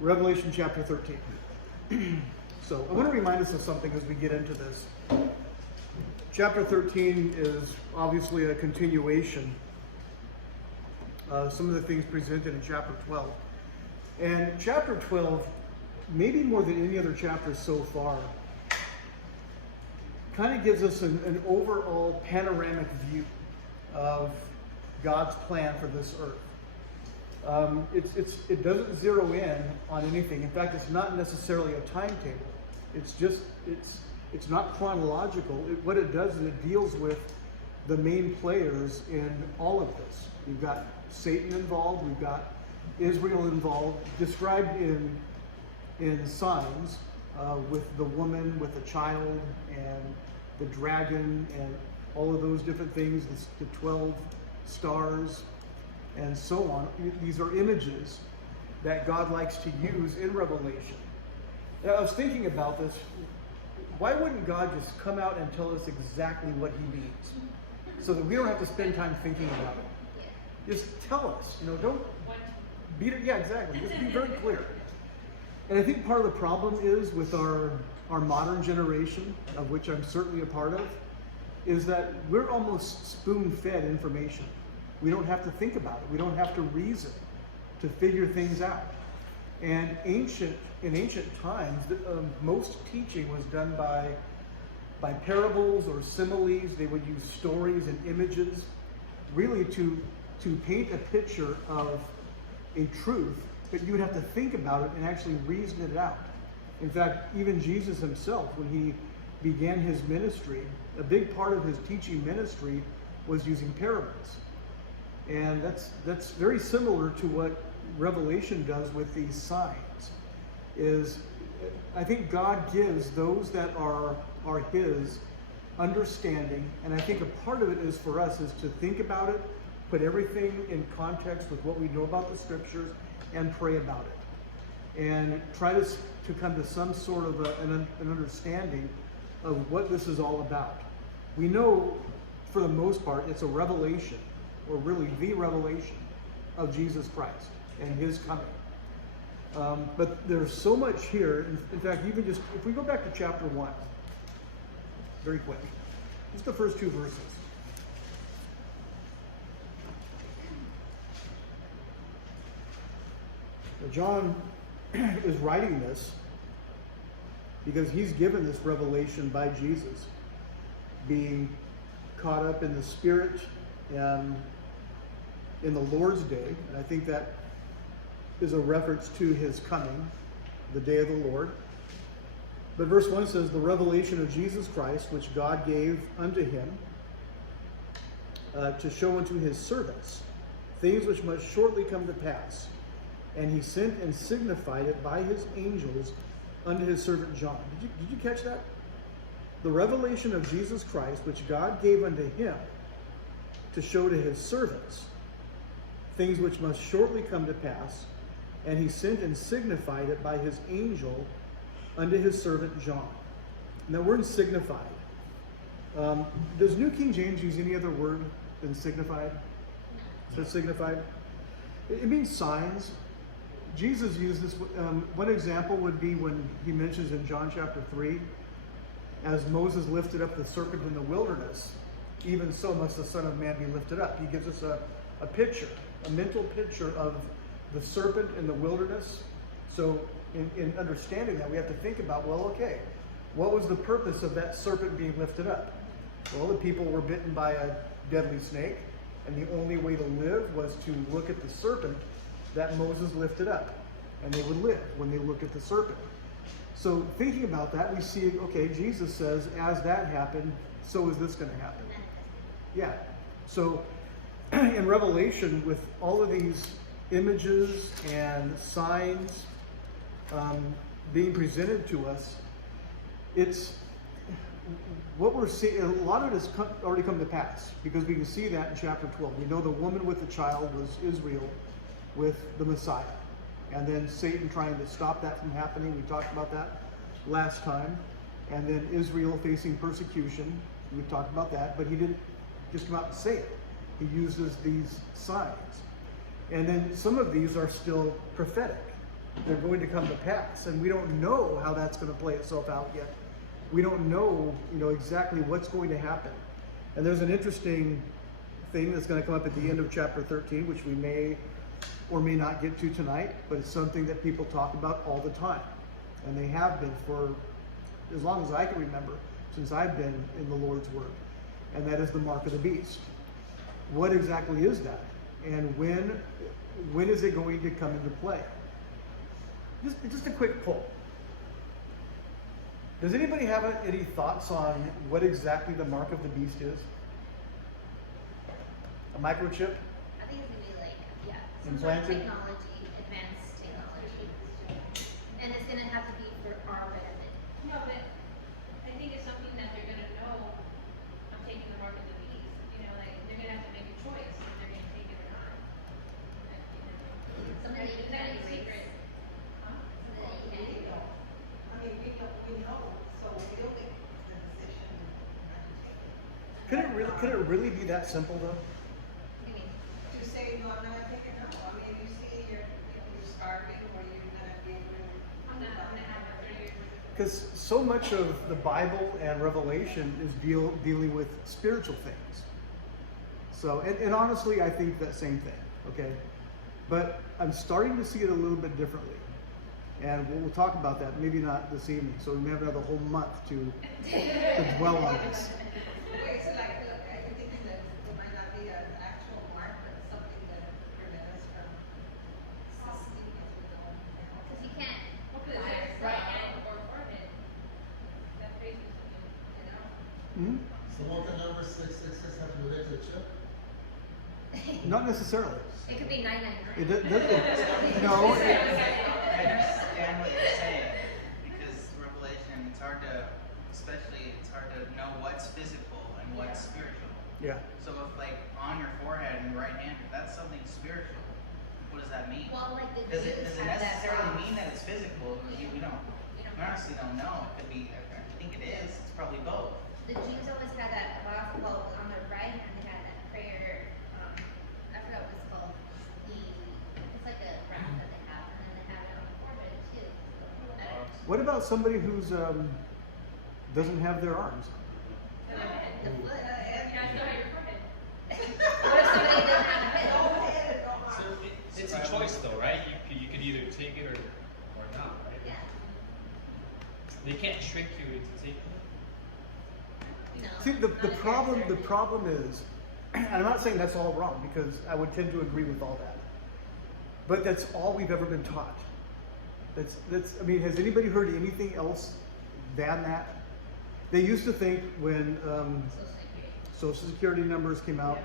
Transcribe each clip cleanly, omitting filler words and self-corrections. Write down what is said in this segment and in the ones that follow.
Revelation chapter 13. So I want to remind us of something as we get into this. Chapter 13 is obviously a continuation of some of the things presented in chapter 12. And chapter 12, maybe more than any other chapter so far, kind of gives us an overall panoramic view of God's plan for this earth. It doesn't zero in on anything. In fact, it's not necessarily a timetable. It's not chronological. What it does is it deals with the main players in all of this. We've got Satan involved. We've got Israel involved, described in signs with the woman, with the child, and the dragon, and all of those different things, the 12 stars, and so on. These are images that God likes to use in Revelation. Now, I was thinking about this. Why wouldn't God just come out and tell us exactly what he means, so that we don't have to spend time thinking about it? Just tell us. Don't beat it. Yeah, exactly. Just be very clear. And I think part of the problem is with our modern generation, of which I'm certainly a part of, is that we're almost spoon-fed information. We don't have to think about it. We don't have to reason to figure things out. And in ancient times, most teaching was done by parables or similes. They would use stories and images, really to paint a picture of a truth, but you would have to think about it and actually reason it out. In fact, even Jesus himself, when he began his ministry, a big part of his teaching ministry was using parables. And that's very similar to what Revelation does with these signs. I think God gives those that are his understanding, and I think a part of it is for us is to think about it, put everything in context with what we know about the scriptures, and pray about it. And try to come to some sort of an understanding of what this is all about. We know, for the most part, it's a revelation, or really the revelation of Jesus Christ and his coming. But there's so much here. In fact, even just, if we go back to chapter 1, very quick, just the first 2 verses. Now, John is writing this because he's given this revelation by Jesus, being caught up in the Spirit and in the Lord's day. And I think that is a reference to his coming, the day of the Lord. But verse 1 says, the revelation of Jesus Christ, which God gave unto him to show unto his servants things which must shortly come to pass. And he sent and signified it by his angels unto his servant John. Did you catch that? The revelation of Jesus Christ, which God gave unto him to show to his servants things which must shortly come to pass, and he sent and signified it by his angel unto his servant John. Now, word signified. Does New King James use any other word than signified? So signified? It means signs. Jesus used this. One example would be when he mentions in John chapter 3, as Moses lifted up the serpent in the wilderness, even so must the Son of Man be lifted up. He gives us a picture, a mental picture of the serpent in the wilderness. So in understanding that, we have to think about, well, okay, what was the purpose of that serpent being lifted up? Well, the people were bitten by a deadly snake, and the only way to live was to look at the serpent that Moses lifted up, and they would live when they looked at the serpent. So thinking about that, we see, okay, Jesus says, as that happened, so is this going to happen. Yeah. So in Revelation, with all of these images and signs being presented to us, it's what we're seeing. A lot of it has already come to pass, because we can see that in chapter 12. We know the woman with the child was Israel with the Messiah, and then Satan trying to stop that from happening. We talked about that last time. And then Israel facing persecution. We talked about that, but he didn't just come out and say it. He uses these signs. And then some of these are still prophetic. they're going to come to pass, and we don't know how that's going to play itself out yet. We don't know, exactly what's going to happen. And there's an interesting thing that's going to come up at the end of chapter 13, which we may or may not get to tonight, but it's something that people talk about all the time, and they have been for as long as I can remember, since I've been in the Lord's Word, and that is the mark of the beast. What exactly is that, and when is it going to come into play? Just a quick poll. Does anybody have any thoughts on what exactly the mark of the beast is? A microchip? I think it's gonna be like, some Implanted? sort of technology, advanced technology. And it's gonna have to be for our betterment. No, but I think it's something that they're gonna know. I'm taking the mark of the beast. They're gonna have to make a choice if they're gonna take it or not. Something that you That can't is erase. secret. Huh? Something that you can't erase. We know, so we'll make the decision not to take it. Could it really be that simple though? What do you mean? To say, no, I'm not gonna take it now, you see, you're starving, or you're gonna be able to. I'm gonna have a 30 years. Because so much of the Bible and Revelation is dealing with spiritual things. So, and honestly, I think that same thing, okay? But I'm starting to see it a little bit differently. And we'll talk about that, maybe not this evening, so we may have another whole month to dwell on this. Okay, so look, I think that it might not be an actual mark, but something that prevents us from succeeding as we go. Because you can't. Because it's right hand or forehead. That faces Hmm? something, So won't the number 666 have to be related to a chip? Not necessarily. It could be 999. No. I understand what you're saying, because Revelation, it's hard to know what's physical and what's spiritual. Yeah. So if on your forehead and your right hand, if that's something spiritual, what does that mean? Well, like the Does it Jews have that. necessarily mean that it's physical? We honestly don't know. It could be, I think it is, it's probably both. The Jews always had that well, on their right hand they had that prayer. I forgot what it's called. It's like a wrap that they have, and then they have it on the forehead too. What about somebody who's doesn't have their arms? The foot. Yeah, I still have your forehead. What if somebody doesn't have a head? So it's a choice though, right? You could either take it or not, right? Yeah. They can't trick you into taking it. No. See, the not if problem you're the certain. problem is, and I'm not saying that's all wrong, because I would tend to agree with all that. But that's all we've ever been taught. That's I mean, has anybody heard anything else than that? They used to think when Social Security numbers came out,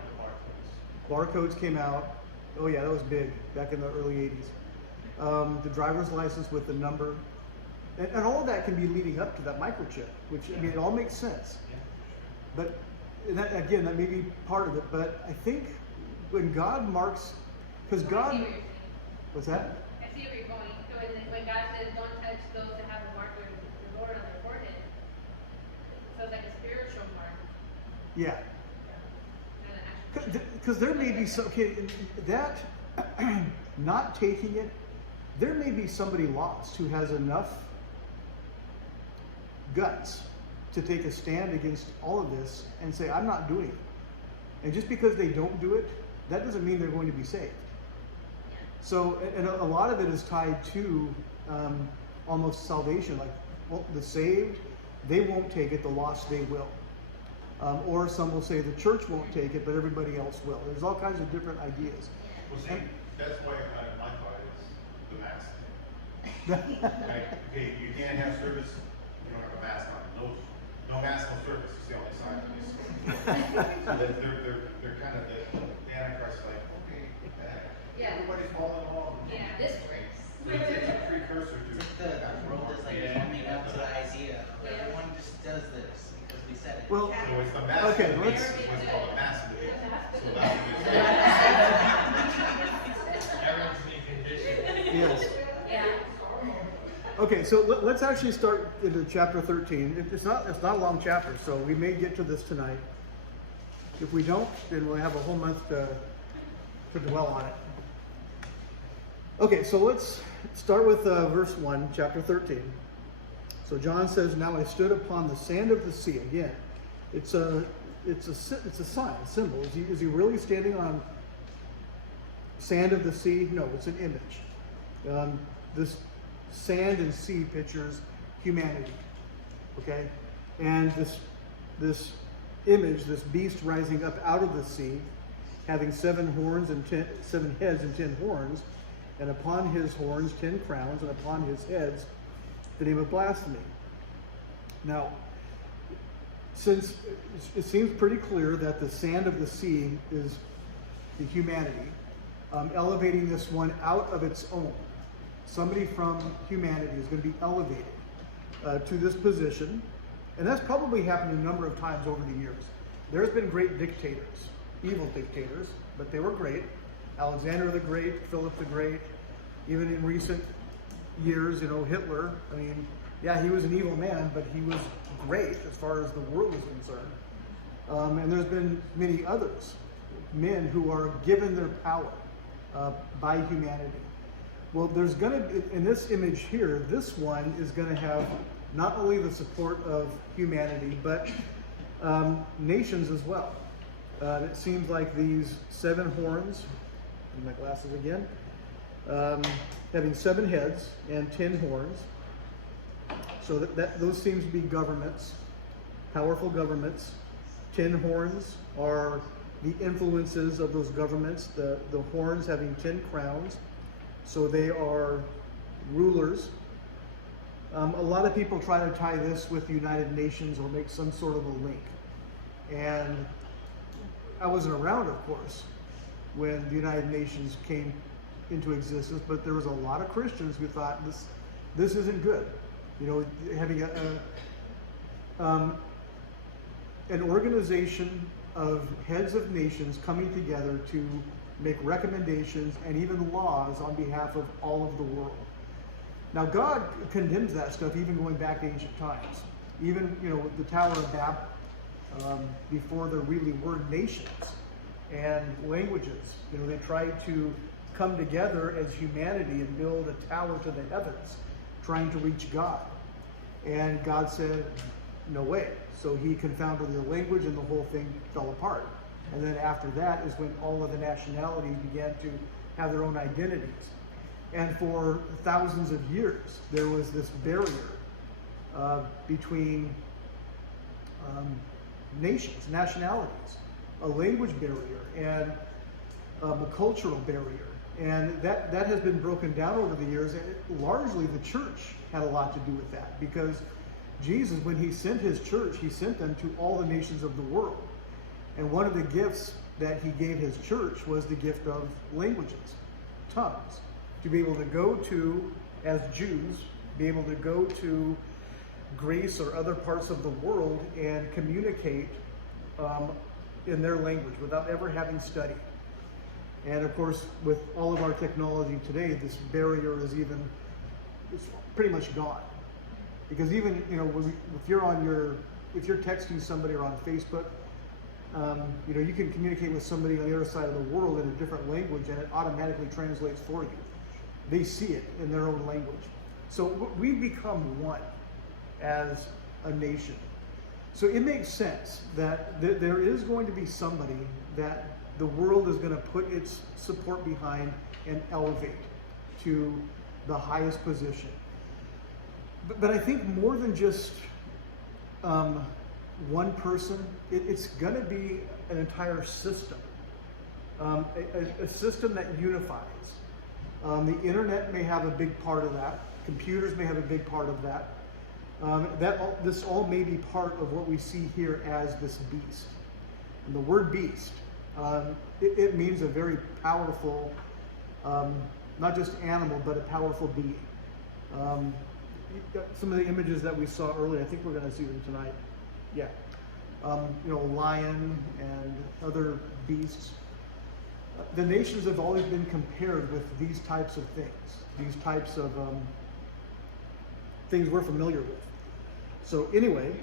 barcodes came out. Oh yeah, that was big back in the early 80s. The driver's license with the number, and all of that can be leading up to that microchip, which I mean, it all makes sense. But that, again, that may be part of it. But I think when God marks, because I God, see what you're saying. what's that? I see where you're going. So when God says, don't touch those that have a mark of the Lord on their forehead. So it's like a spiritual mark, Yeah. not an actual. Because there may be some, okay, that, not taking it, there may be somebody lost who has enough guts to take a stand against all of this and say, I'm not doing it. And just because they don't do it, that doesn't mean they're going to be saved. So, and a lot of it is tied to almost salvation. Like, well, the saved, they won't take it, the lost, they will. Or some will say the church won't take it, but everybody else will. There's all kinds of different ideas. Well, see, that's why my thought is the mask. Like, okay, you can't have service, you don't have a mask on. No mask, no service is the only sign of this. So that they're kind of the Antichrist, like, okay, Yeah. everybody's following along. Yeah, this works. So it's a precursor to. The world is warming up to the idea. Everyone just does this because we said it. Well, So it's the mask. Okay, of the let's- beast, what's called a mask of the beast. So that's Everyone's being conditioned. yes. Yeah. Okay, so let's actually start into chapter 13. It's not a long chapter, so we may get to this tonight. If we don't, then we'll have a whole month to dwell on it. Okay, so let's start with verse 1, chapter 13. So John says, "Now I stood upon the sand of the sea." Again, it's a sign, a symbol. Is he really standing on sand of the sea? No, it's an image. This sand and sea pictures humanity. Okay, and this image, this beast rising up out of the sea, having 7 horns and 7 heads and 10 horns, and upon his horns 10 crowns, and upon his heads the name of blasphemy. Now, since it seems pretty clear that the sand of the sea is the humanity, elevating this one out of its own. Somebody from humanity is going to be elevated to this position, and that's probably happened a number of times over the years. There's been great dictators, evil dictators, but they were great. Alexander the Great, Philip the Great, even in recent years, Hitler. I mean, yeah, he was an evil man, but he was great as far as the world is concerned. And there's been many others, men who are given their power by humanity. Well, there's going to, in this image here, this one is going to have not only the support of humanity, but nations as well. It seems like these 7 horns, and my glasses again, having 7 heads and 10 horns. So those seems to be governments, powerful governments. 10 horns are the influences of those governments. The horns having 10 crowns. So they are rulers. A lot of people try to tie this with the United Nations or make some sort of a link. And I wasn't around, of course, when the United Nations came into existence, but there was a lot of Christians who thought this isn't good. Having an organization of heads of nations coming together to make recommendations and even laws on behalf of all of the world. Now, God condemns that stuff even going back to ancient times. Even, the Tower of Babel, before there really were nations and languages. They tried to come together as humanity and build a tower to the heavens, trying to reach God. And God said, no way. So he confounded their language and the whole thing fell apart. And then after that is when all of the nationalities began to have their own identities. And for thousands of years, there was this barrier between nations, nationalities, a language barrier and a cultural barrier. And that has been broken down over the years. And largely the church had a lot to do with that, because Jesus, when he sent his church, he sent them to all the nations of the world. And one of the gifts that he gave his church was the gift of languages, tongues, to be able to go to, as Jews, be able to go to Greece or other parts of the world and communicate in their language without ever having studied. And of course, with all of our technology today, this barrier is it's pretty much gone. Because even, if you're texting somebody or on Facebook, you can communicate with somebody on the other side of the world in a different language, and it automatically translates for you. They see it in their own language. So we've become one as a nation. So it makes sense that there is going to be somebody that the world is going to put its support behind and elevate to the highest position. But I think more than just one person, it's going to be an entire system, a system that unifies. The internet may have a big part of that. Computers may have a big part of that. This all may be part of what we see here as this beast. And the word beast, it means a very powerful, not just animal, but a powerful being. Some of the images that we saw earlier, I think we're going to see them tonight. Yeah. Lion and other beasts. The nations have always been compared with these types of things, these types of things we're familiar with. So anyway,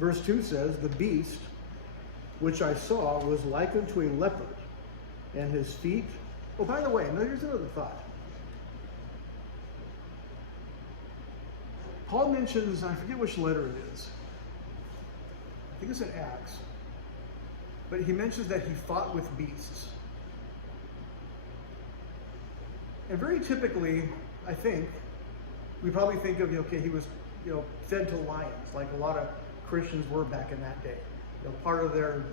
verse 2 says, the beast which I saw was like unto a leopard, and his feet. Oh, by the way, here's another thought. Paul mentions, I forget which letter it is. I think it's in Acts. But he mentions that he fought with beasts. And very typically, I think, we probably think of, okay, he was, fed to lions, like a lot of Christians were back in that day. Part of their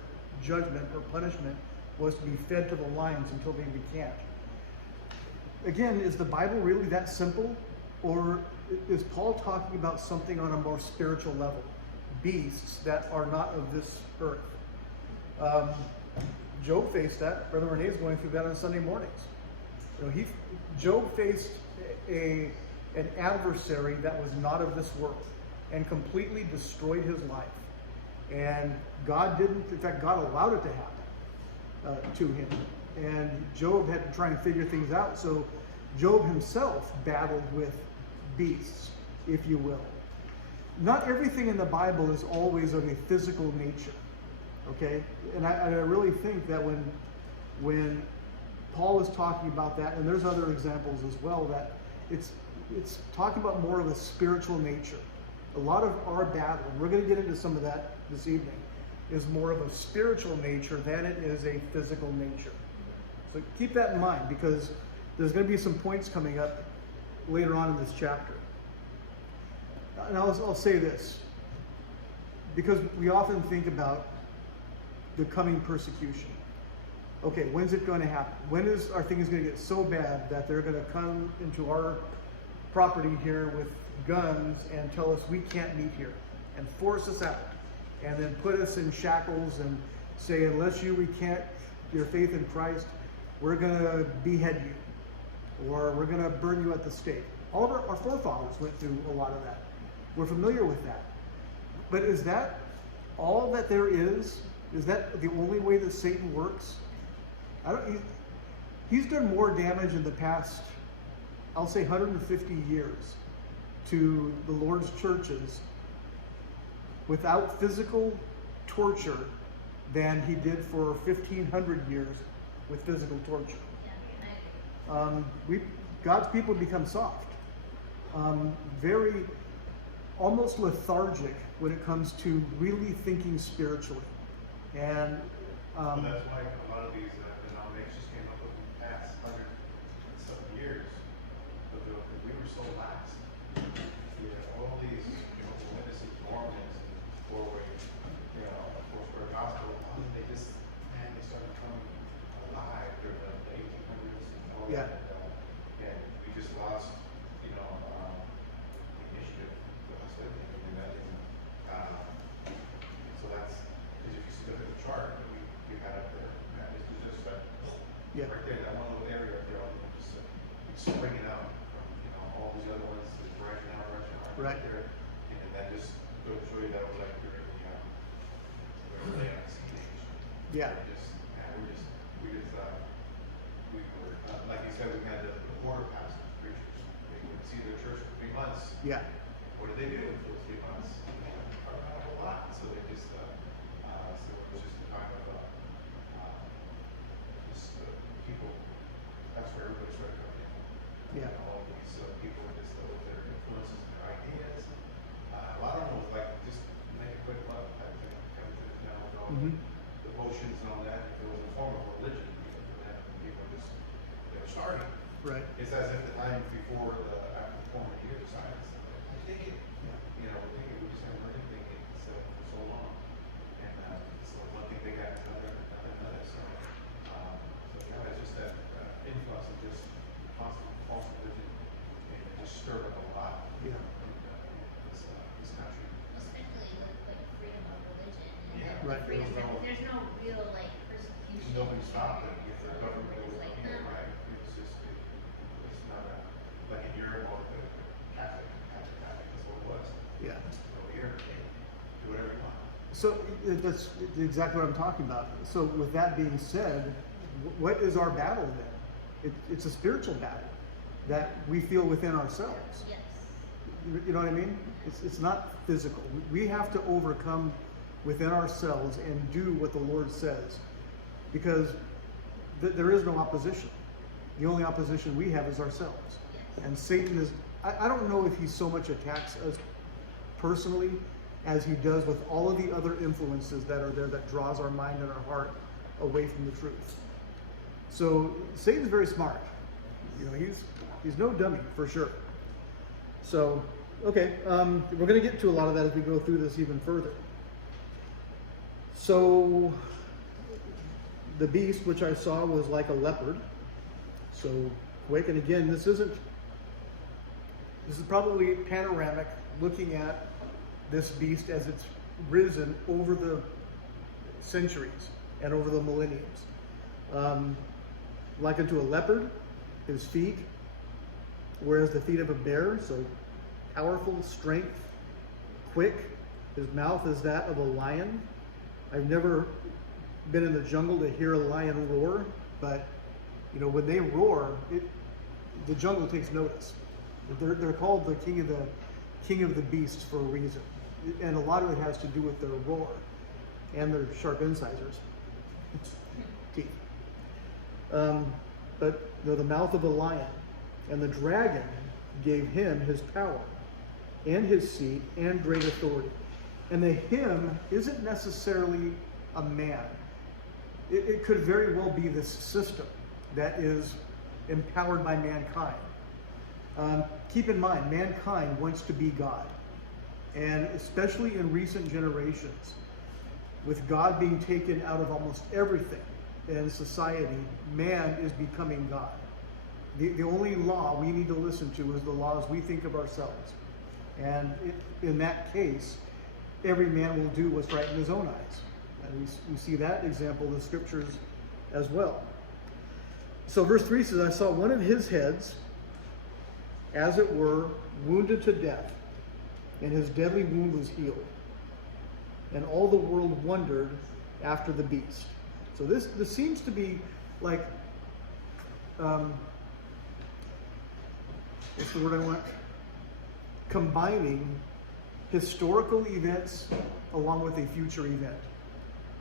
judgment or punishment was to be fed to the lions until they recamped. Again, is the Bible really that simple? Or is Paul talking about something on a more spiritual level? Beasts that are not of this earth. Job faced that. Brother Renee is going through that on Sunday mornings. Job faced an adversary that was not of this world and completely destroyed his life. And God didn't, in fact, God allowed it to happen to him. And Job had to try and figure things out. So Job himself battled with beasts, if you will. Not everything in the Bible is always of a physical nature. Okay? And I really think that when Paul is talking about that, and there's other examples as well, that it's talking about more of a spiritual nature. A lot of our battle, and we're going to get into some of that this evening, is more of a spiritual nature than it is a physical nature. So keep that in mind, because there's going to be some points coming up later on in this chapter. And I'll say this, because we often think about the coming persecution. Okay, when's it going to happen? When is our thing going to get so bad that they're going to come into our property here with guns and tell us we can't meet here and force us out and then put us in shackles and say, unless you recant your faith in Christ, we're going to behead you or we're going to burn you at the stake. All of our forefathers went through a lot of that. We're familiar with that. But is that all that there is? Is that the only way that Satan works? He's done more damage in the past, I'll say 150 years to the Lord's churches without physical torture than he did for 1,500 years with physical torture. God's people become soft, very almost lethargic when it comes to really thinking spiritually. And Well, that's why a lot of these denominations came up with in the past 107 years. But we were so lax. All these, witnesses, Mormons, four-way, four-square gospel, they started coming alive during the 1800s and all Yeah. that. And we just lost, the initiative to us doing that. So that's, because if you look at the chart that we had up there, man, it's just like, Yeah. right there, that one little area up there, just springing out from, all these other ones, just branching out Right. there. And that just goes to show you that was like during the Atlantic age. Yeah. We were, like you said, we had the quarter pastors, preachers. They would see their church for 3 months. yeah, What did they do for those 3 months? Not a whole lot. So they just, so it was just a time of, people, that's where everybody started coming in. Yeah. All of these people just with their influences and their ideas. A lot of them was like, just make a quick love type thing, kind of thing, with all Mhm. the potions and all that. It was a form of religion, for them. People just, they were starting. right. It's as if the time before after the former year decided, I think it, we just haven't heard anything for so long. And so one thing they got another. So yeah, it's just that influx of just constant false religion, and it just stirred up a lot Yeah. in this country. Especially with like freedom of religion. And Yeah. the Right. freedom There's no- there's no real like persecution. Nobody stopped it if the government was It's like, right. It's not like in Europe or the Catholic, that's what it was. Yeah. Over here, do whatever you want. So that's exactly what I'm talking about. So with that being said, what is our battle then? It's a spiritual battle that we feel within ourselves. Yes. You know what I mean? It's not physical. We have to overcome within ourselves and do what the Lord says, because there is no opposition. The only opposition we have is ourselves. Yes. And Satan is, I don't know if he so much attacks us personally as he does with all of the other influences that are there that draws our mind and our heart away from the truth. So Satan's very smart. You know, he's no dummy for sure. So, okay, we're going to get to a lot of that as we go through this even further. So, the beast which I saw was like a leopard. So quick, and again, this is probably panoramic, looking at this beast as it's risen over the centuries and over the millenniums. Like unto a leopard, his feet, whereas the feet of a bear, so powerful, strength, quick. His mouth is that of a lion. I've never been in the jungle to hear a lion roar, but you know, when they roar, the jungle takes notice. They're called the king of the beasts for a reason, and a lot of it has to do with their roar and their sharp incisors, teeth. But the mouth of a lion, and the dragon gave him his power and his seat and great authority. And the him isn't necessarily a man. It could very well be this system that is empowered by mankind. Keep in mind, mankind wants to be God. And especially in recent generations, with God being taken out of almost everything in society, man is becoming God. The only law we need to listen to is the laws we think of ourselves. And in that case, every man will do what's right in his own eyes. And we see that example in the scriptures as well. So verse 3 says, I saw one of his heads, as it were, wounded to death, and his deadly wound was healed. And all the world wondered after the beast. So this seems to be like, what's the word I want? Combining historical events along with a future event.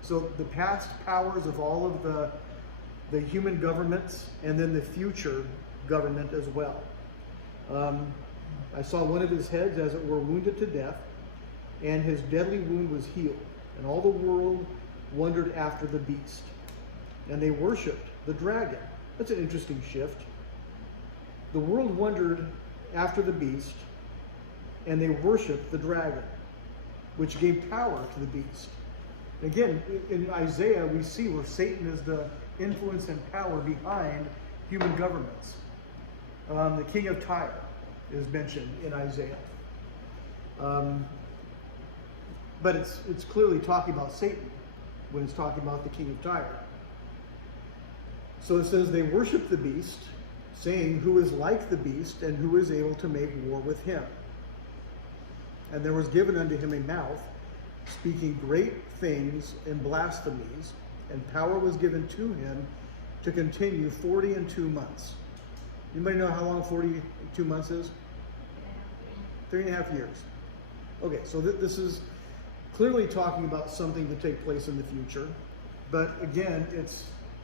So the past powers of all of the human governments, and then the future government as well. I saw one of his heads, as it were, wounded to death, and his deadly wound was healed. And all the world wondered after the beast. And they worshipped the dragon. That's an interesting shift. The world wondered after the beast, and they worshipped the dragon, which gave power to the beast. Again, in Isaiah, we see where Satan is the influence and power behind human governments. The king of Tyre is mentioned in Isaiah. But it's clearly talking about Satan when it's talking about the king of Tyre. So it says they worship the beast, saying, who is like the beast and who is able to make war with him? And there was given unto him a mouth, speaking great things and blasphemies, and power was given to him to continue 42 months. Anybody know how long 42 months is? 3.5 years. Okay, so this is clearly talking about something to take place in the future, but again,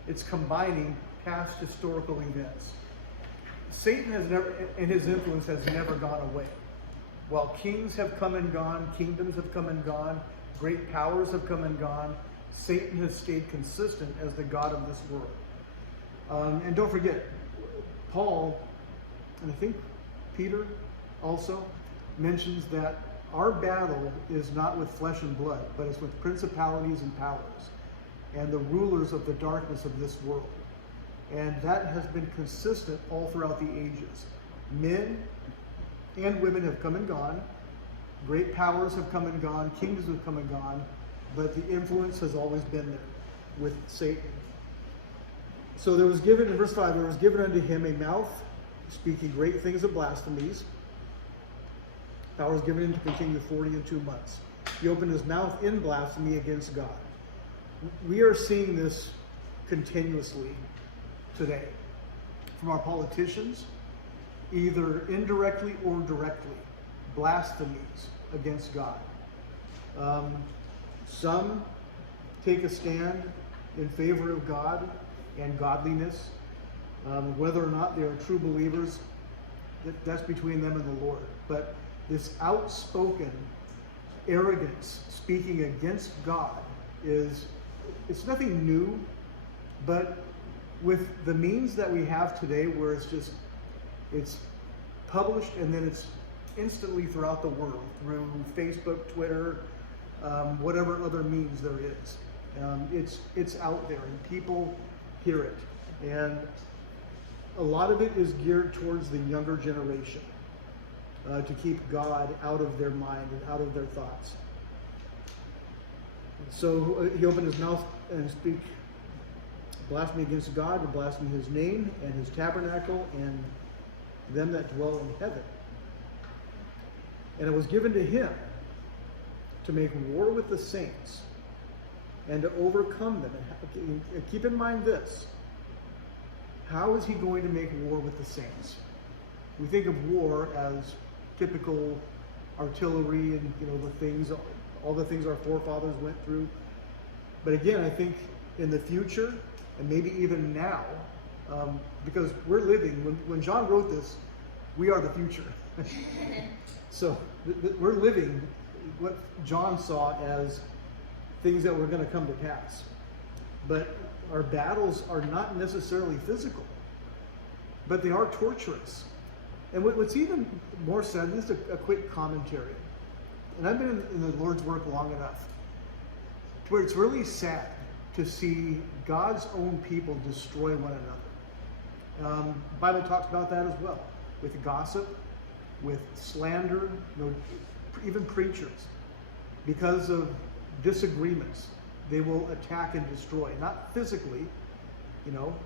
it's combining past historical events. Satan has never, and his influence has never gone away. While kings have come and gone, kingdoms have come and gone, great powers have come and gone, Satan has stayed consistent as the God of this world. And don't forget, Paul, and I think Peter also, mentions that our battle is not with flesh and blood, but it's with principalities and powers and the rulers of the darkness of this world. And that has been consistent all throughout the ages. Men and women have come and gone. Great powers have come and gone. Kingdoms have come and gone. But the influence has always been there with Satan. So there was given, in verse 5, there was given unto him a mouth, speaking great things of blasphemies. Power was given him to continue 42 months. He opened his mouth in blasphemy against God. We are seeing this continuously today from our politicians, either indirectly or directly, blasphemies against God. Some take a stand in favor of God and godliness. Whether or not they are true believers, That's between them and the Lord. But this outspoken arrogance speaking against God it's nothing new, but with the means that we have today where it's published and then it's instantly throughout the world through Facebook, Twitter, whatever other means there is. It's out there and people hear it. And a lot of it is geared towards the younger generation to keep God out of their mind and out of their thoughts. So he opened his mouth and speak blasphemy against God, to blaspheme his name and his tabernacle and them that dwell in heaven. And it was given to him to make war with the saints and to overcome them. And keep in mind this. How is he going to make war with the saints? We think of war as typical artillery and all the things our forefathers went through. But again, I think in the future, and maybe even now, because we're living, when John wrote this, we are the future. So we're living what John saw as things that were going to come to pass. But our battles are not necessarily physical, but they are torturous. And what's even more sad, this is a quick commentary, and I've been in the Lord's work long enough to where it's really sad to see God's own people destroy one another. The Bible talks about that as well, with gossip, with slander, even preachers. Because of disagreements, they will attack and destroy. Not physically,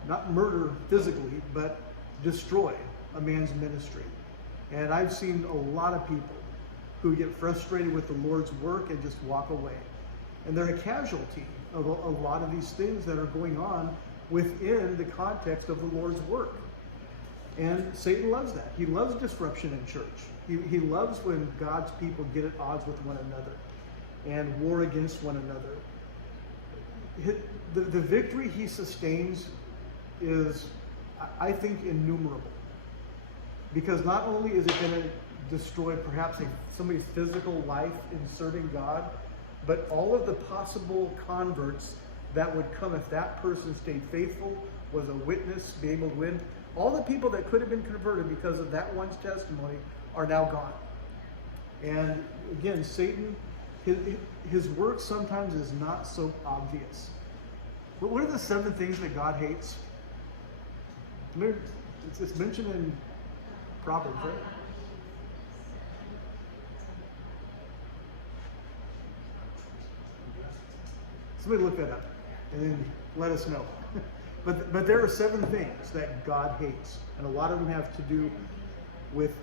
not murder physically, but destroy a man's ministry. And I've seen a lot of people who get frustrated with the Lord's work and just walk away. And they're a casualty of a lot of these things that are going on within the context of the Lord's work. And Satan loves that. He loves disruption in church. He loves when God's people get at odds with one another and war against one another. The victory he sustains is, I think, innumerable. Because not only is it going to destroy perhaps somebody's physical life in serving God, but all of the possible converts that would come if that person stayed faithful, was a witness, be able to win. All the people that could have been converted because of that one's testimony are now gone. And again, Satan, his work sometimes is not so obvious. But what are the 7 things that God hates? It's mentioned in Proverbs, right? Somebody look that up and then let us know. But there are 7 things that God hates, and a lot of them have to do with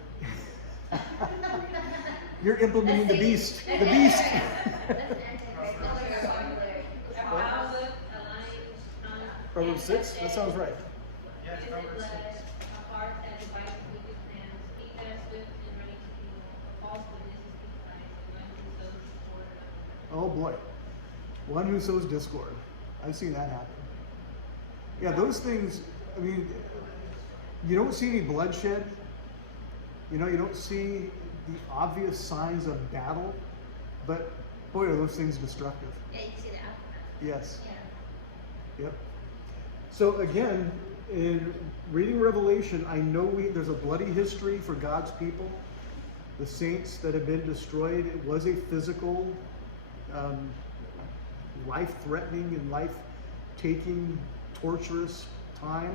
you're implementing the beast. The beast. Proverbs 6? That sounds right. Yeah, it's Proverbs 6. A heart that devises wicked plans, feet that are swift and ready to evil, a false witness is speaks lies, and one who sows discord. Oh boy. One who sows discord. I've seen that happen. Yeah, those things, I mean, you don't see any bloodshed. You don't see the obvious signs of battle, but boy, are those things destructive. Yeah, you see the aftermath. Yes. Yeah. Yep. So again, in reading Revelation, I know there's a bloody history for God's people. The saints that have been destroyed, it was a physical, life-threatening and life-taking, torturous time.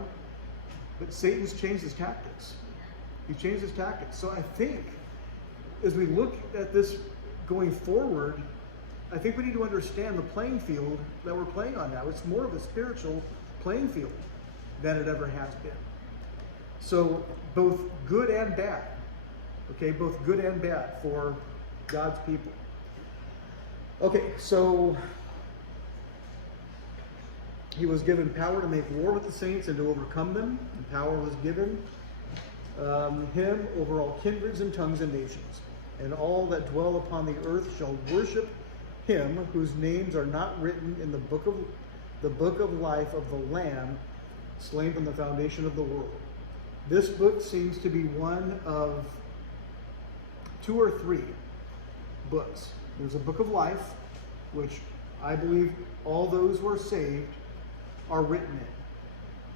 But Satan's changed his tactics. He changed his tactics. So I think, as we look at this going forward, I think we need to understand the playing field that we're playing on now. It's more of a spiritual playing field than it ever has been. So both good and bad. Okay, both good and bad for God's people. Okay, so he was given power to make war with the saints and to overcome them. And power was given him over all kindreds and tongues and nations. And all that dwell upon the earth shall worship him whose names are not written in the book of life of the Lamb, slain from the foundation of the world. This book seems to be one of 2 or 3 books. There's a book of life, which I believe all those who are saved are written in.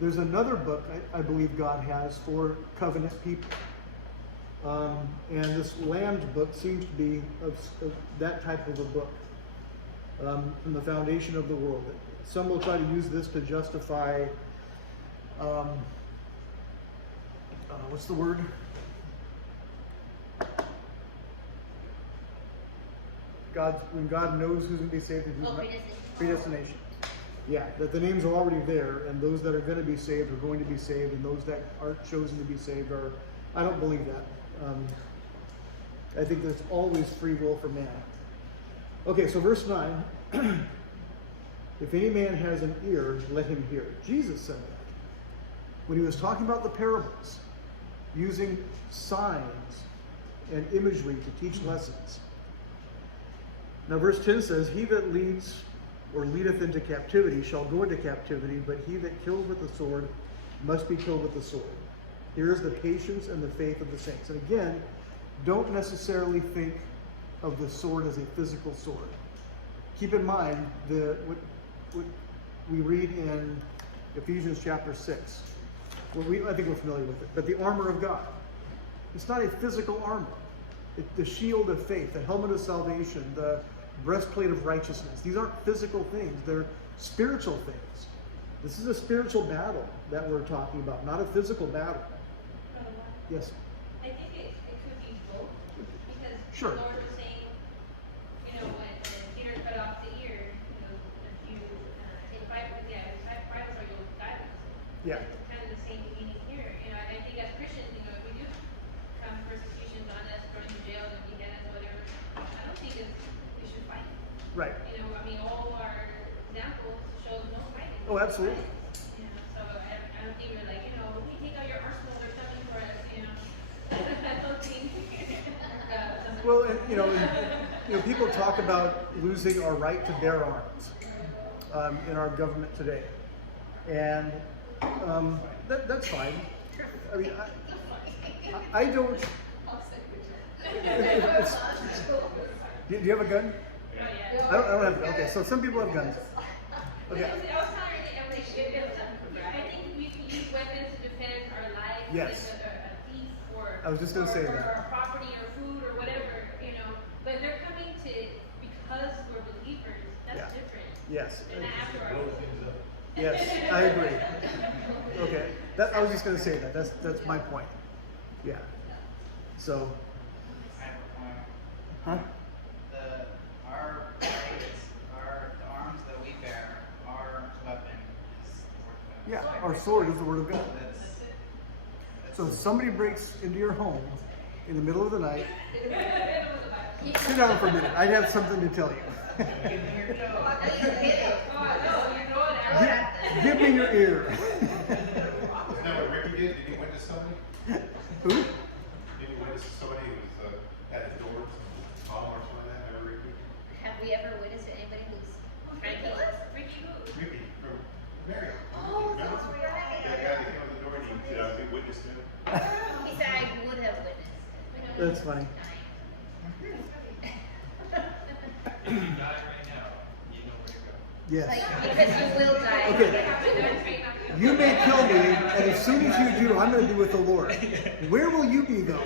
There's another book I believe God has for covenant people. And this Lamb's book seems to be of that type of a book, from the foundation of the world. Some will try to use this to justify, what's the word? When God knows who's going to be saved and who's not. Predestination. Yeah, that the names are already there, and those that are going to be saved are going to be saved, and those that aren't chosen to be saved are. I don't believe that. I think there's always free will for man. Okay, so verse 9. If any man has an ear, let him hear. Jesus said that when he was talking about the parables, using signs and imagery to teach lessons. Now verse 10 says, he that leads or leadeth into captivity shall go into captivity, but he that kills with the sword must be killed with the sword. Here is the patience and the faith of the saints. And again, don't necessarily think of the sword as a physical sword. Keep in mind what we read in Ephesians chapter 6. I think we're familiar with it. But the armor of God. It's not a physical armor. It's the shield of faith, the helmet of salvation, the breastplate of righteousness. These aren't physical things. They're spiritual things. This is a spiritual battle that we're talking about, not a physical battle. Yes? I think it could be both, because Sure. the Lord was saying, when Peter cut off the ear, if you take Bibles are you'll die with us. Yeah. It's kind of the same meaning here. I think as Christians, if we do come persecutions on us, thrown in jail, and beheaded, whatever, I don't think we should fight. Right. All our examples shows no fighting. Oh, absolutely. So I don't think we're like, we take out your arsenal or something for us, I don't think. Well, and, people talk about losing our right to bear arms in our government today, and that's fine. I mean, I don't. Do you have a gun? Oh, yeah. I don't have a gun. Okay, so some people have guns. Okay. I think we can use weapons to defend our lives. Yes. Like a thief or I was just gonna say that. Or property or food or whatever, But they're coming because we're believers. That's Yeah. different. Yes. And after our Yes, I agree. Okay, I was just going to say that. That's my point. Yeah. So. I have a point. Huh? Our blades, the arms that we bear, our weapon is the word of God. Yeah, our sword is the word of God. That's So if somebody breaks into your home in the middle of the night, sit down for a minute. I have something to tell you. Give me your ear. Isn't that what Ricky did? Did he witness somebody? Who? Did he witness somebody who was at his doors, Tom or something like that? Remember Ricky? Have we ever witnessed anybody who's trying to kill us? Ricky who? Ricky from Mary. Oh, Remember? that's right. That guy that came to the door and he witnessed him. He said I would have witnessed. That's funny. If you die right now, you know where to go. Yes. Like, because you will die. Okay. You may kill me, and as soon as you do, I'm going to be with the Lord. Where will you be, though?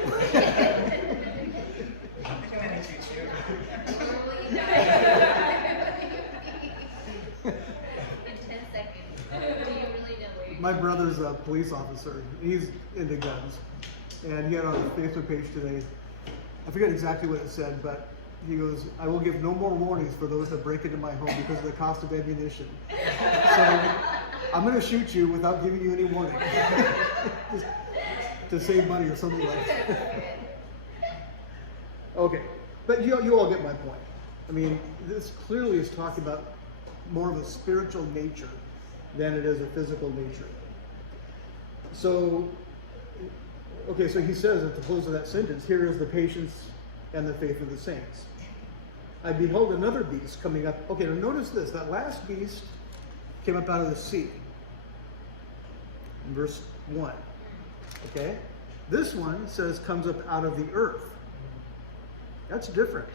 I'm gonna shoot you. Where will you die? In 10 seconds. Do you really know where you're My brother's a police officer. He's into guns. And he had on his Facebook page today, I forget exactly what it said, but he goes, I will give no more warnings for those that break into my home because of the cost of ammunition. So I'm going to shoot you without giving you any warning. Just to save money or something like that. Okay, but you all get my point. I mean, this clearly is talking about more of a spiritual nature than it is a physical nature. So, okay, so he says at the close of that sentence, here is the patience and the faith of the saints. I beheld another beast coming up. Okay, now notice this. That last beast came up out of the sea. In verse 1. Okay? This one says comes up out of the earth. That's different.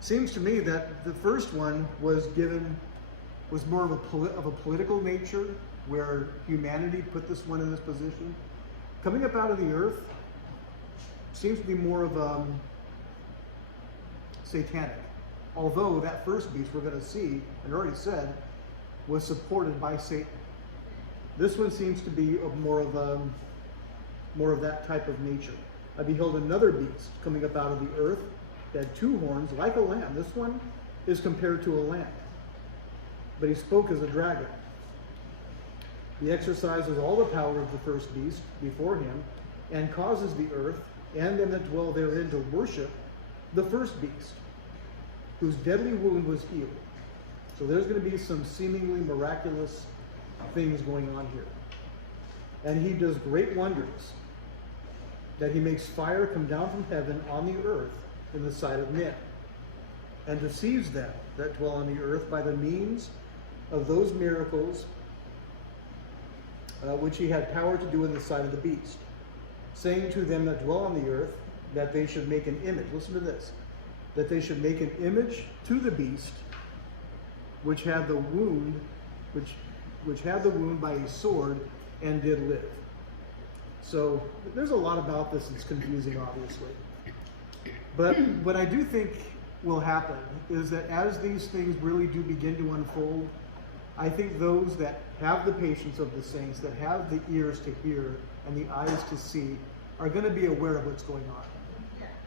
Seems to me that the first one was more of a political nature, where humanity put this one in this position. Coming up out of the earth seems to be more of satanic. Although that first beast we're going to see, and already said, was supported by Satan. This one seems to be more of that type of nature. I beheld another beast coming up out of the earth that had 2 horns like a lamb. This one is compared to a lamb, but he spoke as a dragon. He exercises all the power of the first beast before him, and causes the earth and them that dwell therein to worship the first beast, whose deadly wound was healed. So there's going to be some seemingly miraculous things going on here. And he does great wonders, that he makes fire come down from heaven on the earth in the sight of men, and deceives them that dwell on the earth by the means of those miracles which he had power to do in the sight of the beast, saying to them that dwell on the earth that they should make an image. Listen to this. That they should make an image to the beast which had the wound, which had the wound by a sword and did live. So there's a lot about this that's confusing, obviously. But what I do think will happen is that as these things really do begin to unfold, I think those that have the patience of the saints, that have the ears to hear and the eyes to see, are going to be aware of what's going on.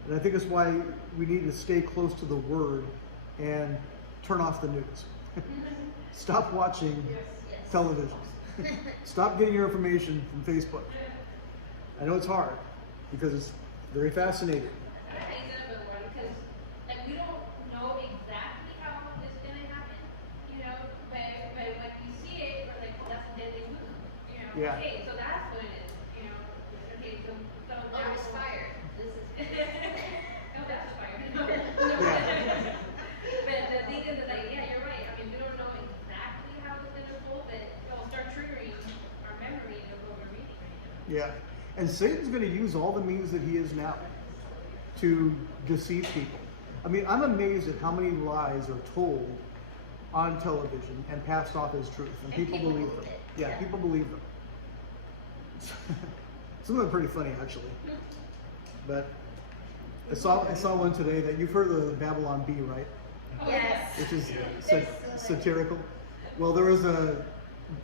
And I think that's why we need to stay close to the Word and turn off the news. Stop watching television. Stop getting your information from Facebook. I know it's hard because it's very fascinating. I hate that other one because like we don't know exactly how it's gonna happen, you know, but when you see it, we're like, well, that's a deadly wound, you know. Yeah. Okay, so that's what it is, you know. Okay, so There was fire. This is. no, that's fire. No. Yeah. But the thing is that, like, yeah, you're right. I mean, we don't know exactly how it's gonna unfold, but it'll start triggering our memory of what we're reading right now. Yeah. And Satan's going to use all the means that he is now to deceive people. I mean, I'm amazed at how many lies are told on television and passed off as truth, and people believe them. Yeah, people believe them. Some of them are pretty funny, actually. But I saw one today that you've heard of the Babylon Bee, right? Yes. Which is They're so satirical. Well, there was a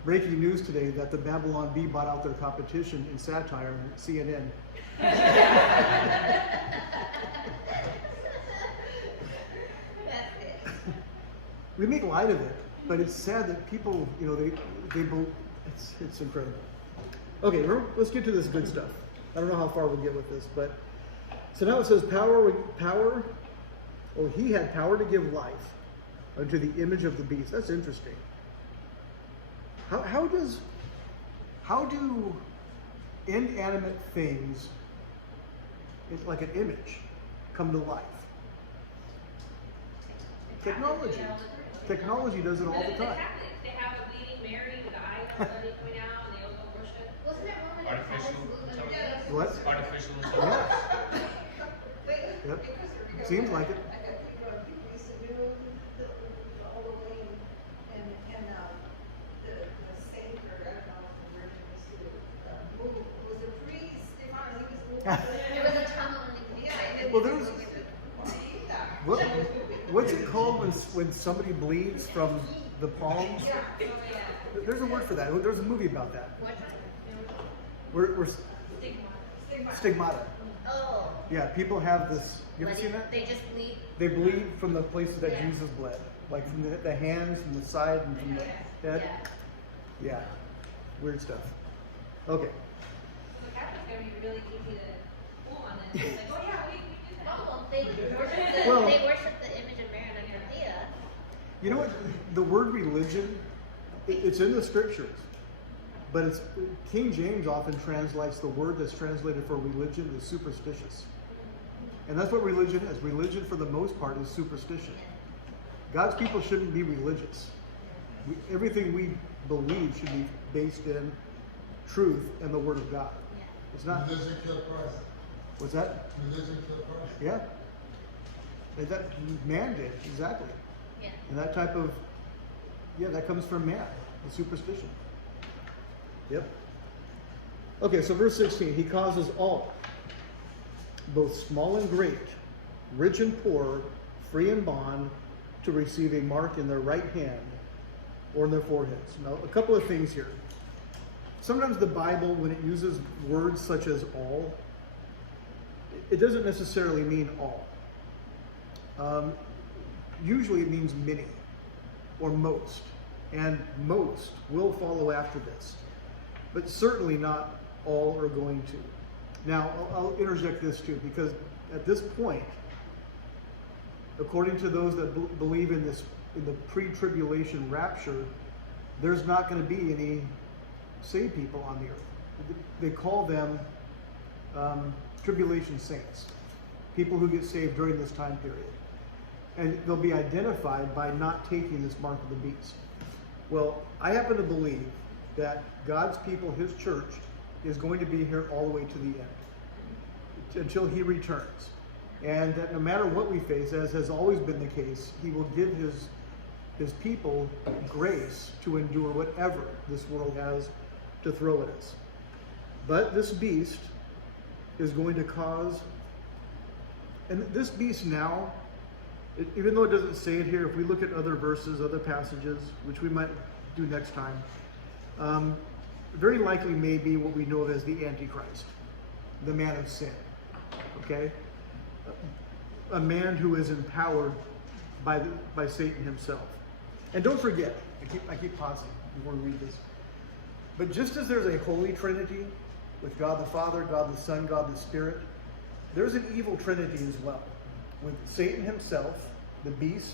breaking news today that the Babylon Bee bought out their competition in satire, CNN. That's it. We make light of it, but it's sad that people, you know, it's incredible. Okay, let's get to this good stuff. I don't know how far we'll get with this, but so now it says he had power to give life unto the image of the beast. That's interesting. How do inanimate things, it's like an image, come to life? Technology does it all the time. They have a bleeding Mary with the eyes bloody coming out, and they all go worship. Wasn't there one with Artificial Thomas intelligence. What? Artificial Yeah. intelligence. Yep. Seems like it. I got people used to do all the way and the Savior, I don't know if the Virgin was to move, was a priest, Stefan, he was moving. There was a tunnel in the Yeah, Well, there's- What? What's it called when somebody bleeds from the palms? Yeah. There's a word for that. There's a movie about that. What? We're Stigma. stigmata. Oh. Yeah, people have this. You ever seen that? They just bleed. They bleed from the places that Yeah. Jesus bled, like from the hands, from the side, and from the head. Yeah. Yeah, weird stuff. Okay. The Catholic's gonna be really easy to fool on this. It's like, oh yeah, we do that. Oh, they worship Well- they worship the image of Mary and Dorothea. You know what? The word religion, it's in the scriptures, but it's King James often translates the word that's translated for religion as superstitious. And that's what religion is. Religion, for the most part, is superstition. God's people shouldn't be religious. Everything we believe should be based in truth and the Word of God. Yeah. It's not. Religion killed Christ. What's that? Religion killed Christ. Yeah. And that man did, exactly. Yeah. And that type of, yeah, that comes from man, the superstition. Yep. Okay, so verse 16, he causes all, both small and great, rich and poor, free and bond, to receive a mark in their right hand or in their foreheads. Now, a couple of things here. Sometimes the Bible, when it uses words such as all, it doesn't necessarily mean all. Usually it means many or most, and most will follow after this, but certainly not all are going to. Now, I'll interject this too, because at this point, according to those that believe in the pre-tribulation rapture, there's not going to be any saved people on the earth. They call them tribulation saints, people who get saved during this time period. And they'll be identified by not taking this mark of the beast. Well, I happen to believe that God's people, his church, is going to be here all the way to the end, until he returns. And that no matter what we face, as has always been the case, he will give his people grace to endure whatever this world has to throw at us. But this beast is going to cause, and this beast now, even though it doesn't say it here, if we look at other verses, other passages, which we might do next time, very likely may be what we know of as the Antichrist, the man of sin, okay? A man who is empowered by Satan himself. And don't forget, I keep pausing before we read this, but just as there's a holy trinity with God the Father, God the Son, God the Spirit, there's an evil trinity as well, with Satan himself, the beast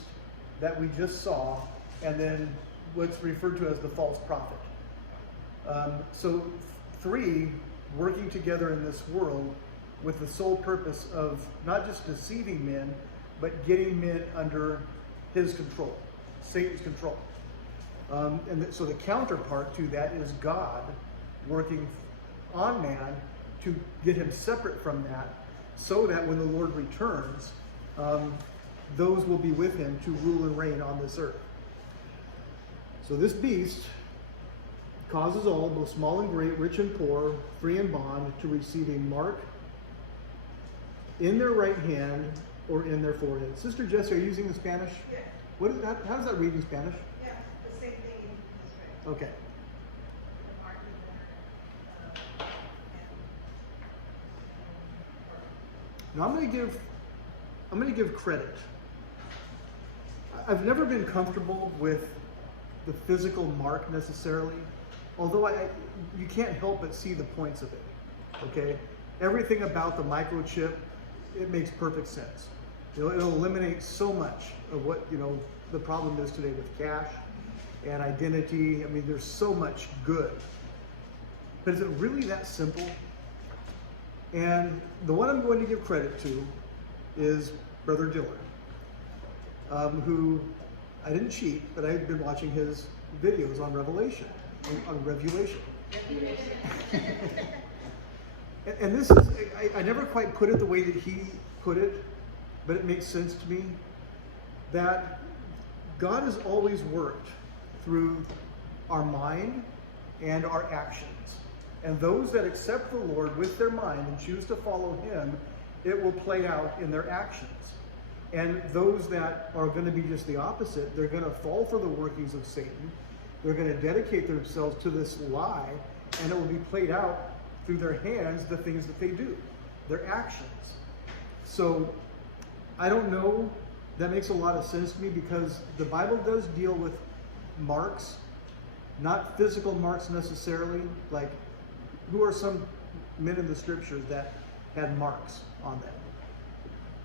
that we just saw, and then what's referred to as the false prophet. So three working together in this world with the sole purpose of not just deceiving men, but getting men under his control, Satan's control. So the counterpart to that is God working on man to get him separate from that, so that when the Lord returns, those will be with him to rule and reign on this earth. So this beast causes all, both small and great, rich and poor, free and bond, to receive a mark in their right hand or in their forehead. Sister Jessie, are you using the Spanish? Yeah, What is that? How does that read in Spanish? yeah, the same thing in Israel. Okay. The mark in their, Now I'm going to give credit. I've never been comfortable with the physical mark necessarily, although you can't help but see the points of it. Okay, everything about the microchip, it makes perfect sense. It'll eliminate so much of what the problem is today with cash and identity. I mean, there's so much good, but is it really that simple? And the one I'm going to give credit to is Brother Dillard, who I didn't cheat, but I've been watching his videos on Revelation, on Revelation. And this is, I never quite put it the way that he put it, but it makes sense to me, that God has always worked through our mind and our actions. And those that accept the Lord with their mind and choose to follow him, it will play out in their actions. And those that are going to be just the opposite, they're going to fall for the workings of Satan. They're going to dedicate themselves to this lie, and it will be played out through their hands, the things that they do, their actions. So I don't know, that makes a lot of sense to me, because the Bible does deal with marks, not physical marks necessarily. Like, who are some men in the scriptures that had marks on them?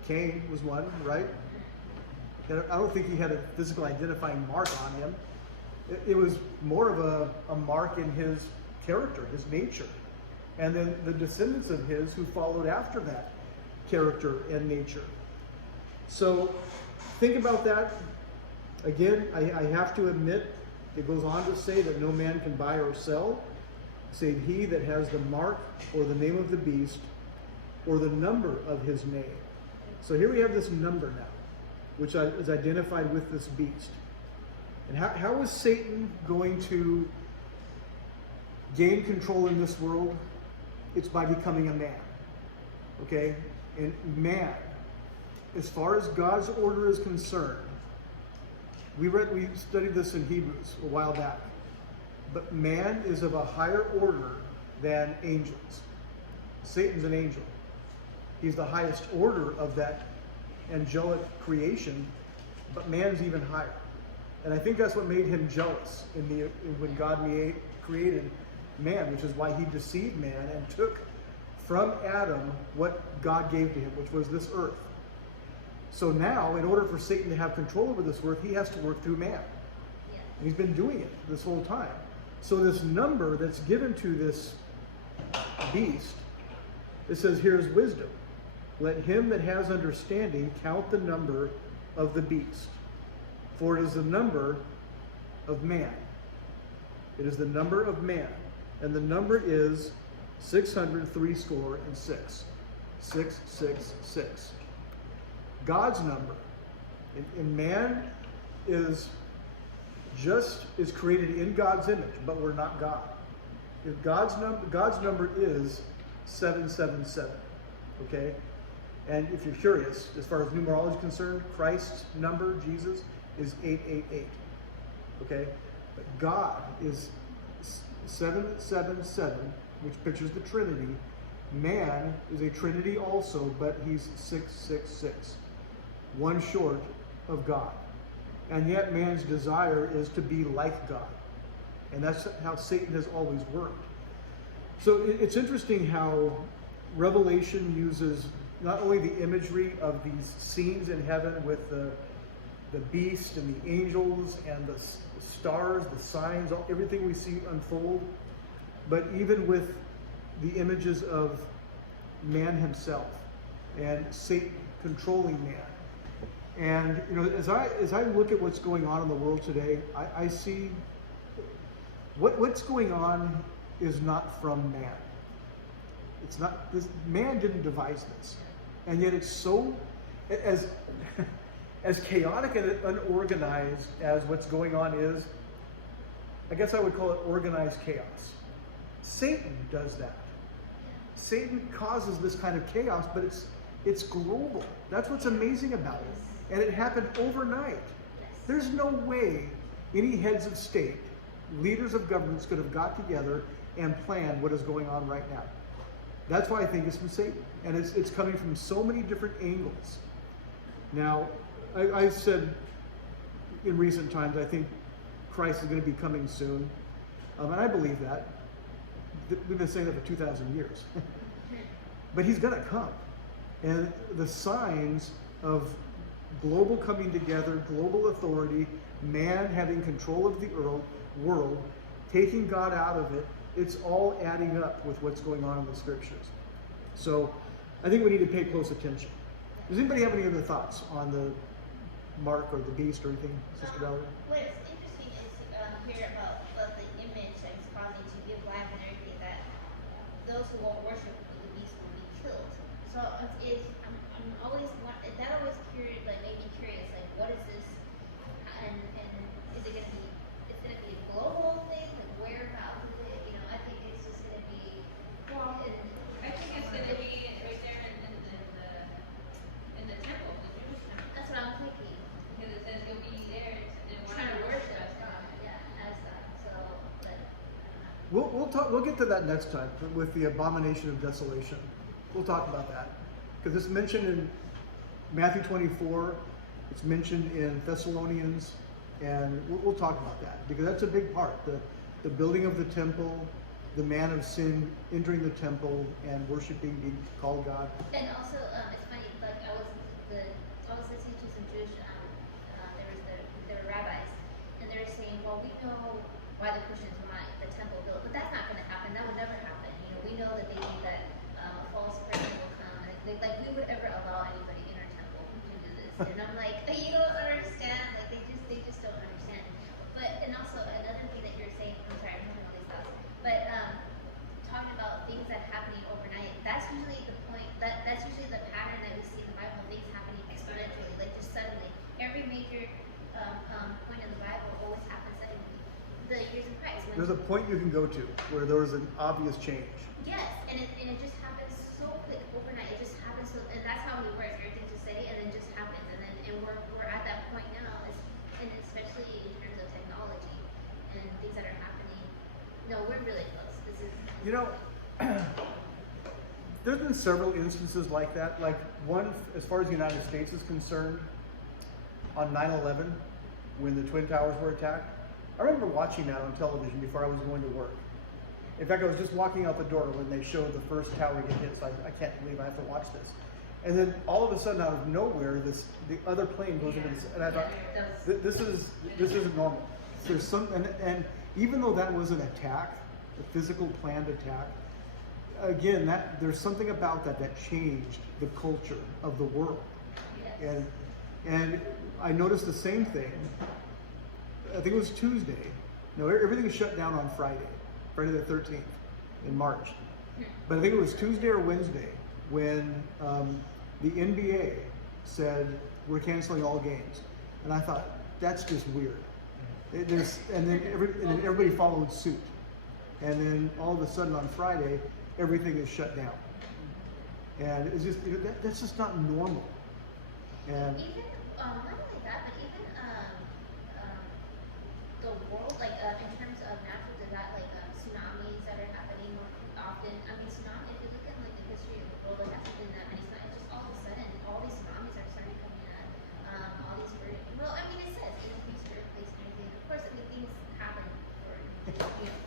Cain was one, right? I don't think he had a physical identifying mark on him. It was more of a mark in his character, his nature. And then the descendants of his who followed after that character and nature. So think about that. Again, I have to admit, it goes on to say that no man can buy or sell. save he that has the mark or the name of the beast or the number of his name. So here we have this number now, which is identified with this beast. And how is Satan going to gain control in this world? It's by becoming a man. Okay? And man, as far as God's order is concerned, we studied this in Hebrews a while back. But man is of a higher order than angels. Satan's an angel. He's the highest order of that angelic creation, but man's even higher. And I think that's what made him jealous when God created man, which is why he deceived man and took from Adam what God gave to him, which was this earth. So now, in order for Satan to have control over this earth, he has to work through man. Yeah. And he's been doing it this whole time. So this number that's given to this beast, it says, here's wisdom. Let him that has understanding count the number of the beast, for it is the number of man. It is the number of man. And the number is 666. 666. God's number. And man is created in God's image, but we're not God. If God's number is 777. Okay? And if you're curious, as far as numerology is concerned, Christ's number, Jesus, is 888. Okay? But God is 777, which pictures the Trinity. Man is a Trinity also, but he's 666. One short of God. And yet man's desire is to be like God. And that's how Satan has always worked. So it's interesting how Revelation uses not only the imagery of these scenes in heaven with the beast and the angels and the stars, the signs, everything we see unfold, but even with the images of man himself and Satan controlling man. And as I look at what's going on in the world today, I see what's going on is not from man. It's not this. Man didn't devise this, and yet it's so as chaotic and unorganized as what's going on is. I guess I would call it organized chaos. Satan does that. Satan causes this kind of chaos, but it's global. That's what's amazing about it. And it happened overnight. There's no way any heads of state, leaders of governments could have got together and planned what is going on right now. That's why I think it's from Satan. And it's coming from so many different angles. Now, I said in recent times, I think Christ is going to be coming soon. And I believe that. We've been saying that for 2,000 years. But he's going to come. And the signs of global coming together, global authority, man having control of the world, taking God out of it, it's all adding up with what's going on in the scriptures. So I think we need to pay close attention. Does anybody have any other thoughts on the mark or the beast or anything, Sister Valerie? What's interesting is hear about the image that is causing to give life and everything, that those who won't worship the beast will be killed. So I'm always that always curious, like made me curious, like what is this, and is it gonna be? It's gonna be a global thing, like whereabouts is it? I think it's just gonna be. Well, I think it's gonna be right there in the temple, the Jewish temple. That's what I'm thinking. Because it says you'll be there and Trying to worship as God. yeah, as that. So, but We'll get to that next time with the abomination of desolation. We'll talk about that because it's mentioned in Matthew 24. It's mentioned in Thessalonians, and we'll talk about that because that's a big part. The building of the temple, the man of sin entering the temple and worshiping, being called God. And also, it's funny. Like I was listening to some Jewish. There were rabbis, and they were saying, "Well, we know why the Christians want the temple built, but that's not going to happen. That would never happen. We know that they think that a false person will come, and like we would ever allow anybody in our temple to do this." And I'm like, you don't understand. Like they just don't understand. But and also another thing that you're saying. I'm sorry, I'm having all these thoughts. But usually the point. That's usually the pattern that we see in the Bible. Things happening exponentially, like just suddenly. Every major point in the Bible always happens suddenly. The years in Christ. When There's a point you can go to where there was an obvious change. Yes, and it just happens so quick overnight. It just happens, so, and that's how we work. Everything to say, and then just happens, and we're at that point now, and especially in terms of technology and things that are happening. No, we're really close. This is. You know, there's been several instances like that. Like one, as far as the United States is concerned, on 9/11, when the Twin Towers were attacked. I remember watching that on television before I was going to work. In fact, I was just walking out the door when they showed the first tower get hit, so I can't believe I have to watch this. And then all of a sudden, out of nowhere, the other plane goes into this, and I thought, this isn't normal. There's some, and even though that was an attack, a physical planned attack, again, there's something about that changed the culture of the world. And I noticed the same thing. I think it was Tuesday. No, everything was shut down on Friday the 13th in March. But I think it was Tuesday or Wednesday when the NBA said we're canceling all games, and I thought that's just weird. And then everybody followed suit, and then all of a sudden on Friday everything is shut down, and it's just that's just not normal. And Even not only that, but even the world, like in terms of natural disaster, like tsunamis that are happening more often. I mean, tsunami. If you look at like the history of the world, there hasn't been that many tsunamis. Just all of a sudden, all these tsunamis are starting coming at all these hurricanes. Well, I mean, it says increased earthquakes and everything. Of course, I mean things happen for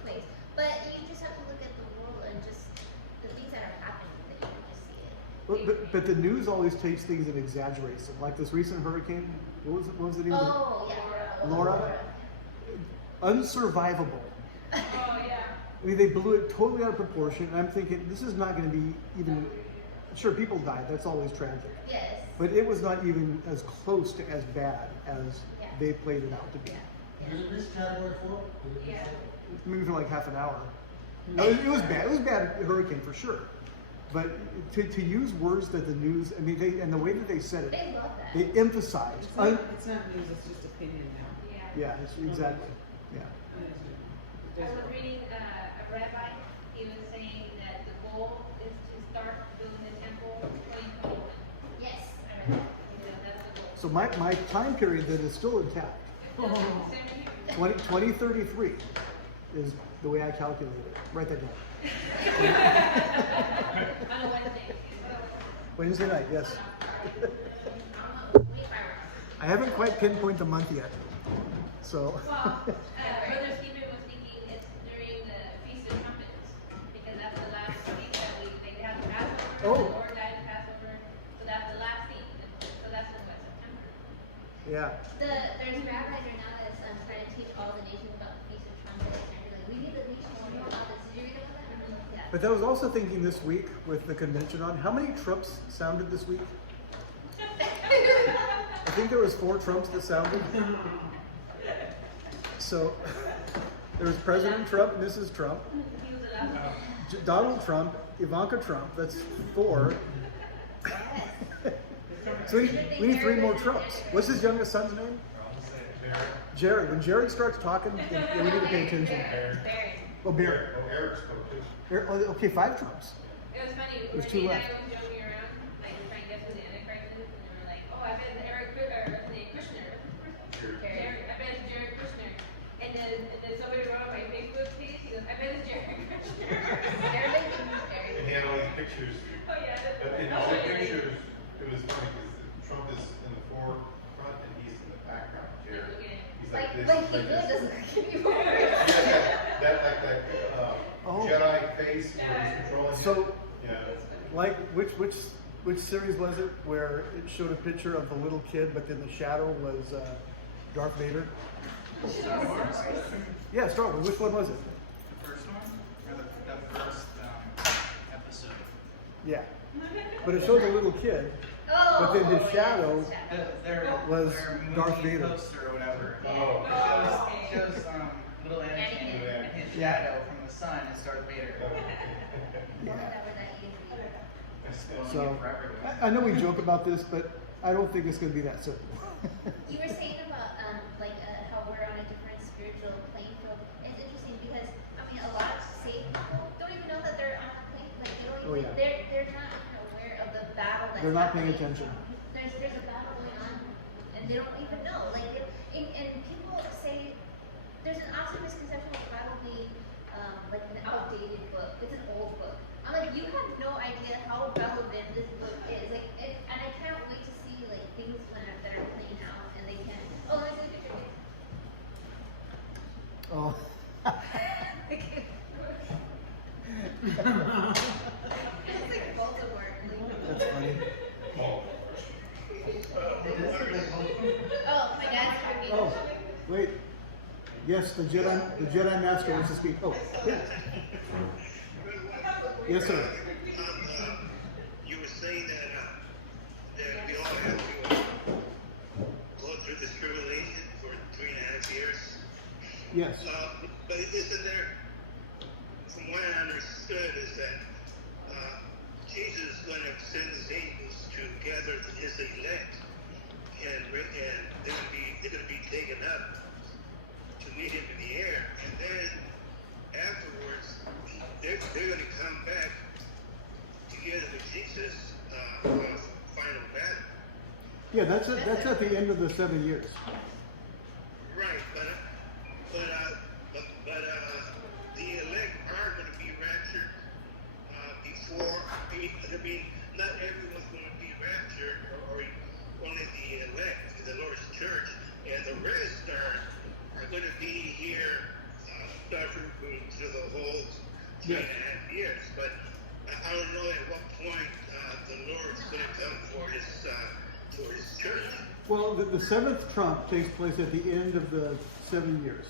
quakes, but you just have to look at the world and just the things that are happening that you can just see it. but the news always takes things and exaggerates them. Like this recent hurricane, what was the name of it? Oh yeah, Laura? Unsurvivable. Oh, yeah. I mean, they blew it totally out of proportion, and I'm thinking, this is not going to be even, sure, people died, that's always tragic. Yes. But it was not even as close to as bad as Yeah. they played it out to be. Did it reach category 4? Did it reach Yeah. that? Maybe for like half an hour. No, it was bad. It was a bad hurricane for sure. But to use words that the news, I mean, and the way that they said it, They love that. they emphasized. It's not news, it's just opinion now. Yeah. Yeah, exactly. Yeah. I was reading a rabbi. He was saying that the goal is to start building the temple 2021. Yes, I read that. You know, that's the goal. So my time period that is still intact. Same here. 2033 is the way I calculate it. Write that down. On a Wednesday. Wednesday night, yes. Wait, I haven't quite pinpointed the month yet. So. Well, Brother Stephen was thinking it's during the Feast of Trumpets, because that's the last week that they have the Passover. Oh. The Lord died at Passover, so that's the last week. So that's in September. Yeah. There's rabbis right now that's trying to teach all the nations about the Feast of Trumpets and everything. We need the nations to know about this. Did you read about that? Yeah. But I was also thinking this week with the convention on, how many Trumps sounded this week? I think there was 4 Trumps that sounded. So there was President Trump, Mrs. Trump, He was the last. Donald Trump, Ivanka Trump. That's 4. So we need 3 more Trumps. What's his youngest son's name? Jared. When Jared starts talking, then we need to pay attention. Oh, Barry. Oh, Eric's still too. Okay, 5 Trumps. It was funny. There's 2 Renee and left. I was joking around, like trying to guess who the Antichrist is, and we were like, "Oh, I bet it's Eric Kushner. I bet it's Jared Kushner." And then somebody wrote on my Facebook page. He goes, "I bet it's Jared Kushner." And he had all these pictures. Oh yeah. But in all the pictures, it was funny because Trump is in the forefront and he's in the background. Jared. He's like this. Like he like really this. doesn't look anymore. That Oh. Jedi face where he's controlling him. So, Yeah. like, which series was it where it showed a picture of the little kid, but then the shadow was Darth Vader? Star Wars? Yeah, Star Wars. Which one was it? The first one? Or the first episode? Yeah. But it showed the little kid, but then his shadow. Was their Darth movie Vader. poster or whatever. Oh. It shows little Anakin and his shadow from the sun is Darth Vader. Yeah. So, it forever. I know we joke about this, but I don't think it's going to be that simple. You were saying about how we're on a different spiritual playing field. It's interesting because I mean a lot of saved people don't even know that they're on a plane. Like they don't even, Oh, yeah. they're not even aware of the battle that's They're not paying happening. attention. There's a battle going on, and they don't even know. Like and people say there's an awesome misconception of the Bible being like an outdated book. It's an old book. I'm like, you have no idea how relevant this book is. Like, and I can't wait to see like things that are playing out, and they can. Oh, let me see the picture. Oh. It's like Baltimore. That's funny. Oh, my dad's talking. Oh, wait. Yes, the Jedi Master wants to speak. Oh, yeah. Yes, sir. You were saying that we all have to go through this tribulation for 3.5 years. Yes. But isn't there, from what I understood, is that Jesus is going to send his angels to gather his elect, and they're going to be taken up to meet him in the air, and then afterwards they're going to come back together with Jesus on the final battle. Yeah, that's at the end of the 7 years. Right, but the elect are going to be raptured before. I mean, not everyone's going to be raptured, or only the elect, the Lord's church, and the rest are going to be here suffering through the whole 3.5 years. But I don't know at what point the Lord's going to come for his church. Well, the seventh trump takes place at the end of the 7 years.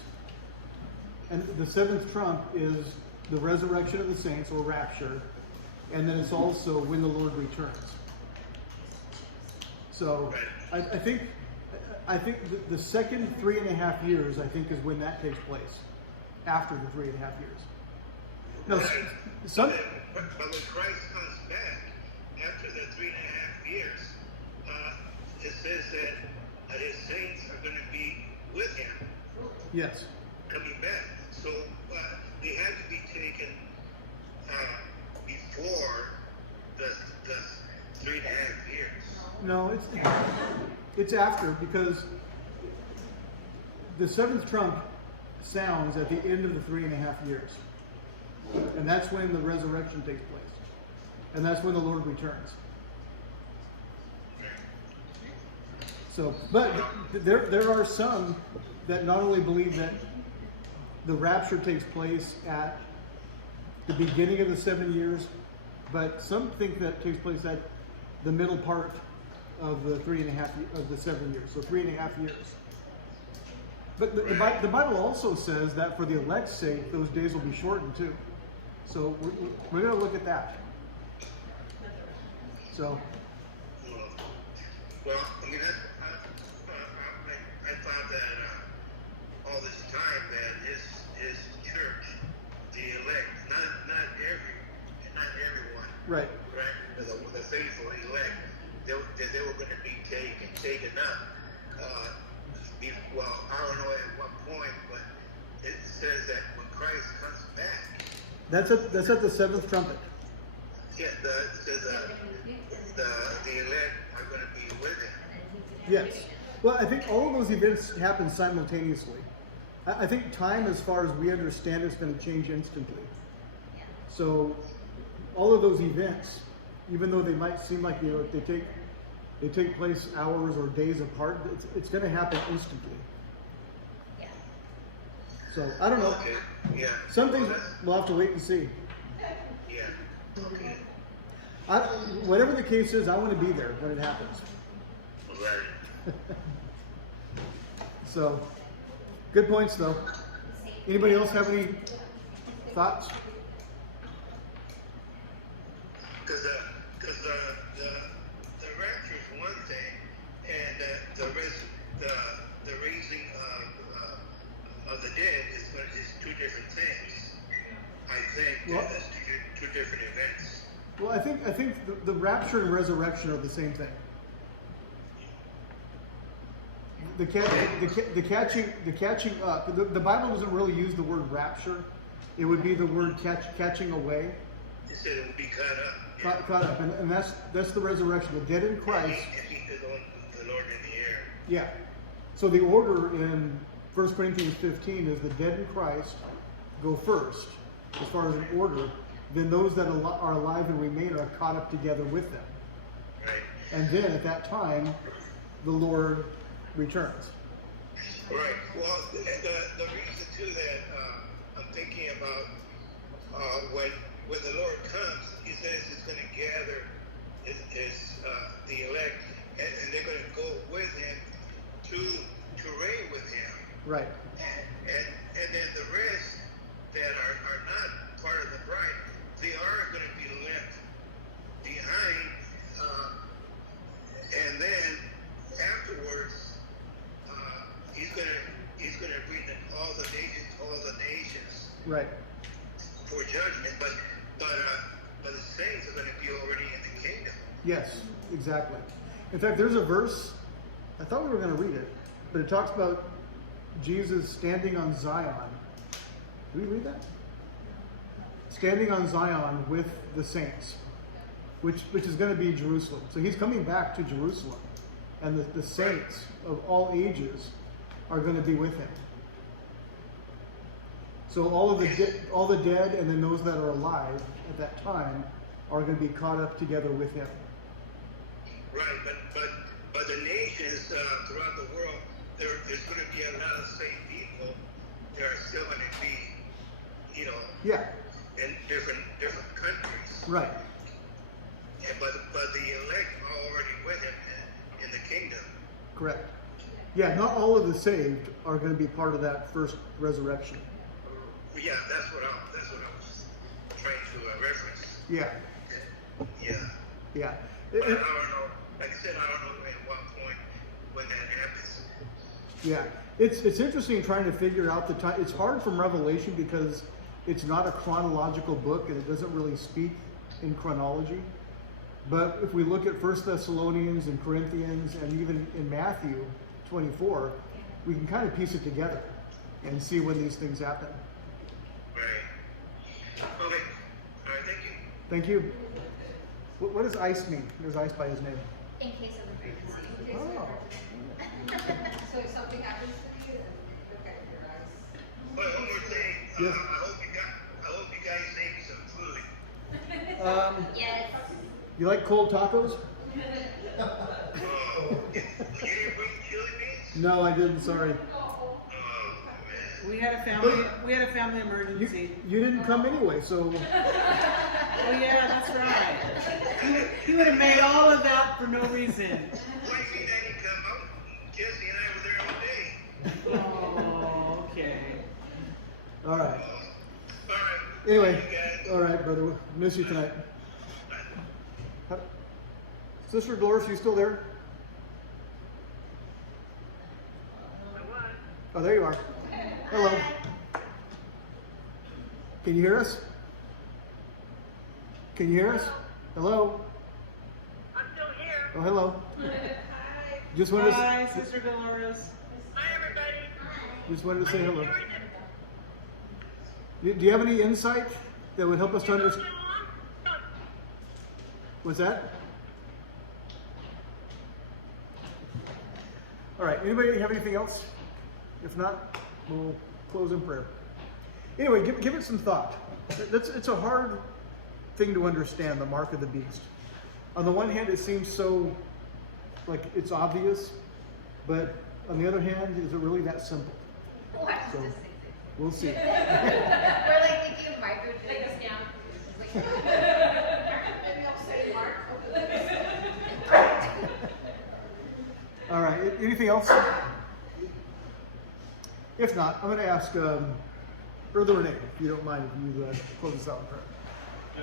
And the seventh trump is the resurrection of the saints, or rapture, and then it's also when the Lord returns. So I think the second 3.5 years, I think, is when that takes place, after the 3.5 years. No, some. But when Christ comes back after the 3.5 years, it says that his saints are going to be with him. Yes. Coming back. So they have to be taken before the 3.5 years. No, it's after, because the seventh trump sounds at the end of the 3.5 years. And that's when the resurrection takes place. And that's when the Lord returns. So, but there are some that not only believe that the rapture takes place at the beginning of the 7 years, but some think that takes place at the middle part of the 7 years, so 3.5 years. But the Bible also says that for the elect's sake, those days will be shortened too. So we're going to look at that. So. Well, I mean, I thought that all this time that his church, the elect, not everyone, Right. The faithful elect, they were going to be taken up. Well, I don't know at what point, but it says that when Christ comes back. That's at the seventh trumpet. Yeah, it says the elect are going to be with him. Yes. Well, I think all of those events happen simultaneously. I think time, as far as we understand it, is going to change instantly. So all of those events, even though they might seem like they take place hours or days apart, it's going to happen instantly. Yeah. So I don't know. Okay. Yeah. Some things we'll have to wait and see. Yeah. Okay. Whatever the case is, I want to be there when it happens. Right. So, good points though. Anybody else have any thoughts? Because the rapture is one thing, and the raising of the dead is two different things. I think Well, there's two different events. Well, I think the rapture and resurrection are the same thing. The catching up. The Bible doesn't really use the word rapture. It would be the word catching away. It said it would be caught up. Caught up, and that's the resurrection. The dead in Christ. And he is on the Lord in the air. Yeah. So the order in 1 Corinthians 15 is the dead in Christ go first, as far as an order. Then those that are alive and remain are caught up together with them. Right. And then at that time, the Lord returns. Right. Well, the reason too that I'm thinking about when the Lord comes, He says He's going to gather the elect, and they're going to go with Him to reign with Him. Right. And then the rest that are not part of the bride, they are going to be left behind, and then afterwards, he's going to bring all the nations Right. for judgment. But the saints are going to be already in the kingdom. Yes, exactly. In fact, there's a verse, I thought we were going to read it, but it talks about Jesus standing on Zion. Did we read that? Standing on Zion with the saints, which is going to be Jerusalem. So he's coming back to Jerusalem, and the saints of all ages are going to be with him. So all the dead, and then those that are alive at that time are going to be caught up together with him. Right, but the nations throughout the world, there's going to be a lot of saved people. There are still going to be, Yeah. in different countries. Right. But the elect are already with him in the kingdom. Correct. Yeah, not all of the saved are going to be part of that first resurrection. Yeah, that's what I was trying to reference. Yeah. Yeah. Yeah. But I don't know. Like I said, I don't know at what point when that happens. Yeah. It's interesting trying to figure out the time. It's hard from Revelation because it's not a chronological book and it doesn't really speak in chronology. But if we look at 1 Thessalonians and Corinthians and even in Matthew 24, we can kind of piece it together and see when these things happen. Right. Okay. All right. Thank you. Thank you. What does ICE mean? There's ICE by his name. In case of emergency. Oh. So if something happens to you, then look at your eyes. Well, one more thing. Yes. I hope you guys save me some food. Yes. You like cold tacos? You didn't bring chili beans? No, I didn't. Sorry. Oh man. We had a family emergency. You didn't come anyway, so Oh yeah, that's right. He would have made all of that for no reason. Why didn't Daddy come out? Jesse and I were there all day. Oh, okay. all right. All right. Anyway, Thank you guys. all right, brother. Miss you tonight. Sister Dolores, you still there? Oh, there you are. Hello. Can you hear us? Can you hear us? Hello. I'm still here. Oh, hello. Hi. Just wanted Hi, to, Sister Dolores. Hi, everybody. just wanted to say hello. Do you have any insight that would help us to understand? What's that? All right. Anybody have anything else? If not, we'll close in prayer. Anyway, give it some thought. It's a hard thing to understand, the mark of the beast. On the one hand, it seems so like it's obvious, but on the other hand, is it really that simple? Watch So, this. we'll see. We're like thinking of micro Like a scam. Maybe I'll say Mark. All right. Anything else? If not, I'm going to ask Brother Renee, if you don't mind, if you close us out in prayer.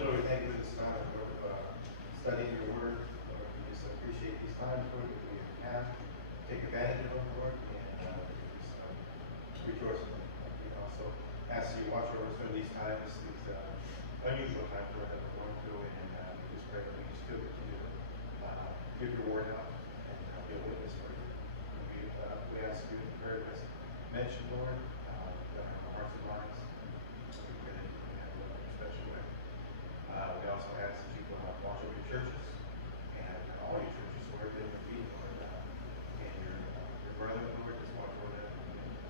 Lord, we thank you for this time of studying your word. Lord, we just appreciate these times, Lord, that we have. Take advantage of them, Lord, and just rejoice in them. We also ask that you watch over us during these times, these unusual times, Lord, that we're going through, and heart out and be a witness for you. We ask you in prayer to mention, Lord, that our hearts and minds, we pray that you can handle it in a special way. We also ask that you watch over your churches and all your churches, Lord, that would be, Lord, and your brother, Lord, just watch over them.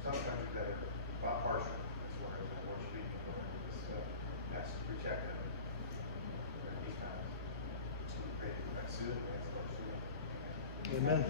Some countries that are about partial as far as worshiping, Lord, just ask you to protect them during these times. So we pray that you back soon, and that's what we're doing. Amen.